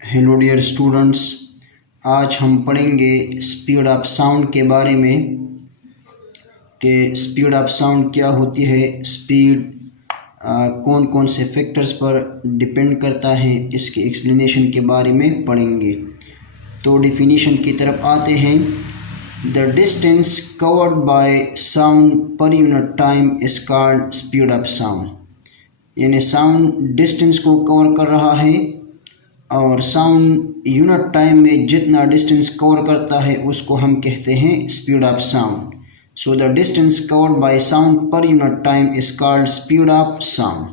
Hello dear students, आज हम पढ़ेंगे स्पीड ऑफ साउंड के बारे में कि स्पीड ऑफ साउंड क्या होती है, स्पीड कौन कौन से फैक्टर्स पर डिपेंड करता है, इसके एक्सप्लेनेशन के बारे में पढ़ेंगे। तो डिफिनीशन की तरफ आते हैं। The distance covered by sound per unit time is called speed of sound. यानी साउंड डिस्टेंस को कवर कर रहा है और साउंड यूनिट टाइम में जितना डिस्टेंस कवर करता है उसको हम कहते हैं speed of sound. So the distance covered by sound per unit time is called speed of sound.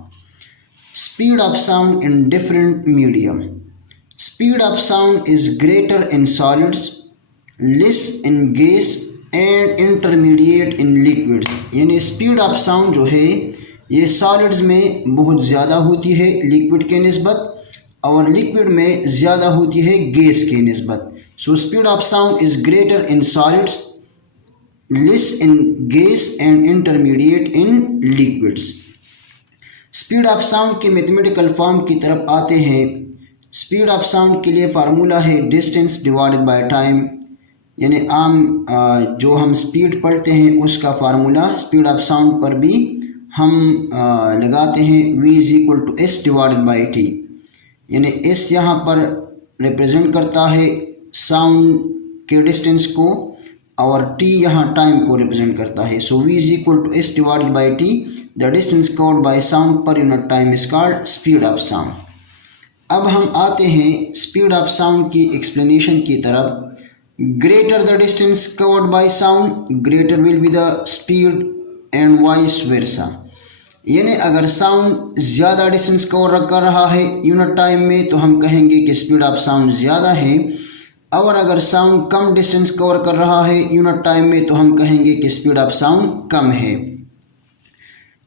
Speed of sound in different medium. Speed of sound is greater in solids, less in gas and intermediate in liquids. यानी speed of sound जो है ये solids में बहुत ज़्यादा होती है liquid के निस्बत, और लिक्विड में ज़्यादा होती है गैस की निस्बत। So speed of sound is greater in solids, less in gas and intermediate in liquids. Speed of sound के मैथमेटिकल फॉर्म की तरफ आते हैं। स्पीड ऑफ साउंड के लिए फार्मूला है डिस्टेंस डिवाइडेड बाय टाइम। यानी आम जो हम स्पीड पढ़ते हैं उसका फार्मूला स्पीड ऑफ साउंड पर भी हम लगाते हैं, v is equal to S divided by T. यानी एस यहाँ पर रिप्रेजेंट करता है साउंड के डिस्टेंस को और टी यहाँ टाइम को रिप्रेजेंट करता है। So v is equal to S divided by T. The distance covered by sound per unit time is called speed of sound. अब हम आते हैं स्पीड ऑफ साउंड की एक्सप्लेनेशन की तरफ। Greater the distance covered by sound, greater will be the speed and vice versa. यानी अगर sound ज़्यादा डिस्टेंस कवर कर रहा है यूनिट टाइम में तो हम कहेंगे कि स्पीड ऑफ साउंड ज़्यादा है, और अगर साउंड कम डिस्टेंस कवर कर रहा है यूनिट टाइम में तो हम कहेंगे कि स्पीड ऑफ साउंड कम है।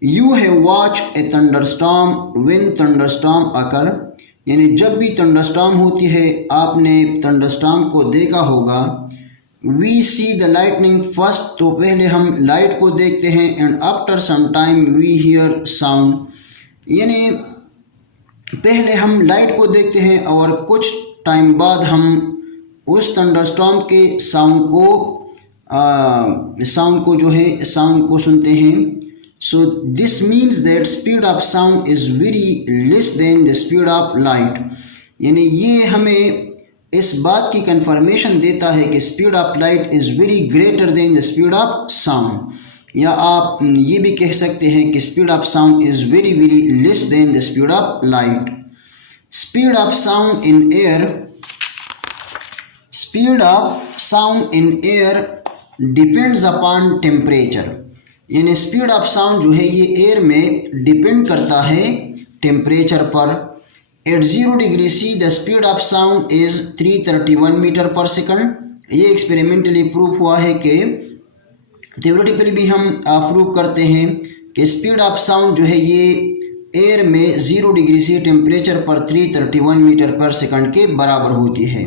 You have watch a thunderstorm when thunderstorm occur. यानी जब भी थंडरस्टॉर्म होती है आपने थंडरस्टॉर्म को देखा होगा। We see the lightning first, तो पहले हम लाइट को देखते हैं, and after some time we hear sound. यानी पहले हम लाइट को देखते हैं और कुछ टाइम बाद हम उस थंडरस्टॉर्म के साउंड को सुनते हैं। सो this means that speed of sound is very less than the speed of light. यानी ये हमें इस बात की कंफर्मेशन देता है कि speed of light is very greater than the speed of sound, या आप ये भी कह सकते हैं कि speed of sound is very very less than the speed of light. Speed of sound in air. Speed of sound in air depends upon temperature. यानी speed of sound जो है ये एयर में डिपेंड करता है टेम्परेचर पर। At 0 degree C the speed of sound is 331 metre पर second. ये एक्सपेरिमेंटली प्रूफ हुआ है कि थ्योरेटिकली भी हम प्रूव करते हैं कि स्पीड ऑफ साउंड जो है ये एयर में 0 डिग्री C टेम्परेचर पर 331 मीटर पर सेकंड के बराबर होती है।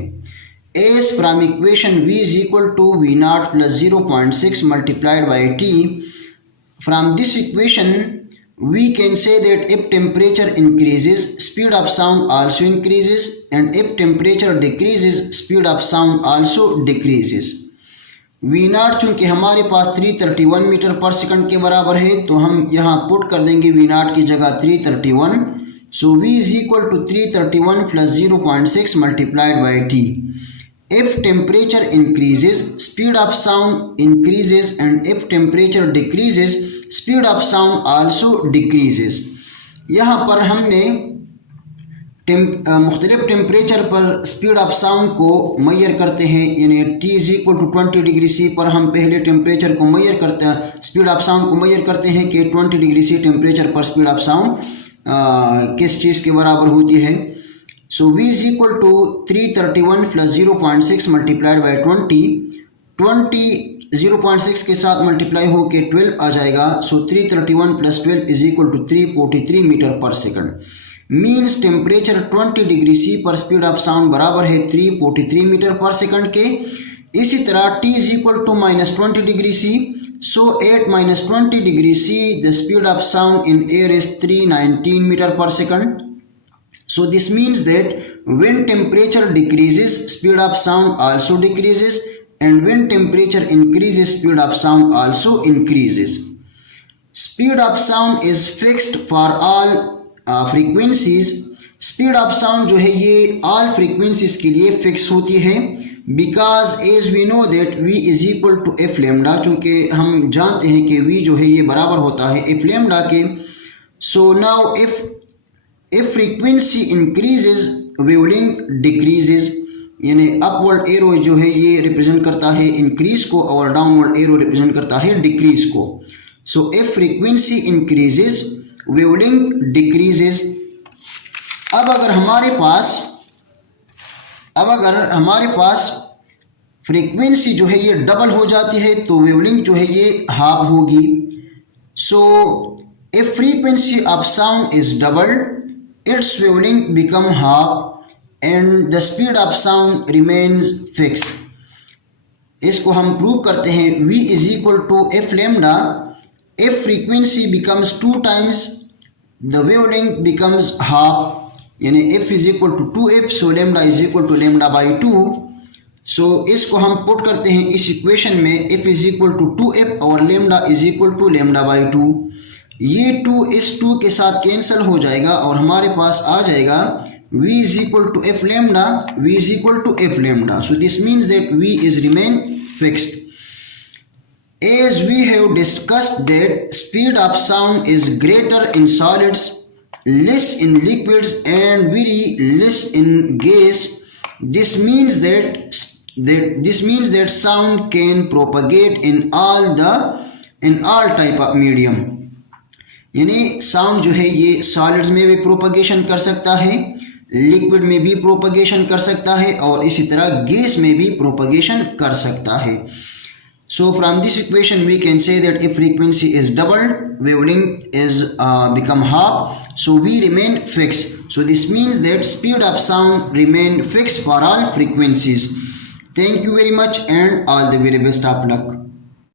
As from equation v is equal to v naught plus 0.6 multiplied by t। From this equation we can say that if temperature increases, speed of sound also increases, and if temperature decreases, speed of sound also decreases. V not चूँकि हमारे पास 331 metre पर second के बराबर है तो हम यहाँ put कर देंगे V नॉट की जगह 331। So V is equal to 331 plus 0.6 multiplied by t। If temperature increases, speed of sound increases, and if temperature decreases, speed of sound also decreases. यहाँ पर हमने मुख्तलिफ टेम्परेचर पर स्पीड ऑफ साउंड को मैयर करते हैं। यानी T is equal to 20 degree C पर हम पहले टेम्परेचर को मैयर करते हैं, स्पीड ऑफ साउंड को मैयर करते हैं कि 20 डिग्री C टेम्परेचर पर स्पीड ऑफ साउंड किस चीज़ के बराबर होती है। So V is equal to 331 plus 0.6 multiplied by 20 0.6 के साथ मल्टीप्लाई हो के 12 आ जाएगा। So 331 plus 12 is equal to 343 metre पर second. Means temperature 20 degree C पर स्पीड ऑफ साउंड बराबर है 343 मीटर पर सेकंड के। इसी तरह T is equal to -20 degree C। So at -20 degree C the speed of sound in air is 319 metre पर second. So this means that when temperature decreases, speed of sound also decreases, and when temperature increases, speed of sound also increases. Speed of sound is fixed for all frequencies. Speed of sound जो है ये all frequencies के लिए fix होती है, because as we know that v is equal to F lambda, चूँकि हम जानते हैं कि v जो है ये बराबर होता है एफ लेमडा के. So now if frequency increases wavelength decreases, यानी अपवर्ड एरो जो है ये रिप्रेजेंट करता है इंक्रीज को और डाउनवर्ड एरो रिप्रेजेंट करता है डिक्रीज को. So if frequency increases wavelength decreases. अब अगर हमारे पास फ्रीक्वेंसी जो है ये डबल हो जाती है तो वेवलेंथ जो है ये हाफ होगी. So if frequency of sound is doubled, its wavelength become half and the speed of sound remains fixed. इसको हम प्रूव करते हैं. v is equal to f lambda. if frequency becomes 2 times, the wavelength becomes half, यानी f is equal to 2f, so lambda is equal to lambda by 2. so इसको हम put करते हैं इस इक्वेशन में, f is equal to 2f और lambda is equal to lambda by 2. ये 2 इस 2 के साथ कैंसिल हो जाएगा और हमारे पास आ जाएगा v is equal to f lambda, v is equal to f lambda. so this means that v is remain fixed. As we have discussed that speed of sound is greater in solids, less in liquids and very less in gas, this means that sound can propagate in all type of medium. यानी sound जो है ये solids में भी propagation कर सकता है, liquid में भी प्रोपगेशन कर सकता है और इसी तरह गैस में भी प्रोपगेशन कर सकता है. So from this equation we can say that if frequency is doubled, wavelength is become half, so we remain fix. So this means that speed of sound remain fix for all frequencies. Thank you very much and all the very best of luck.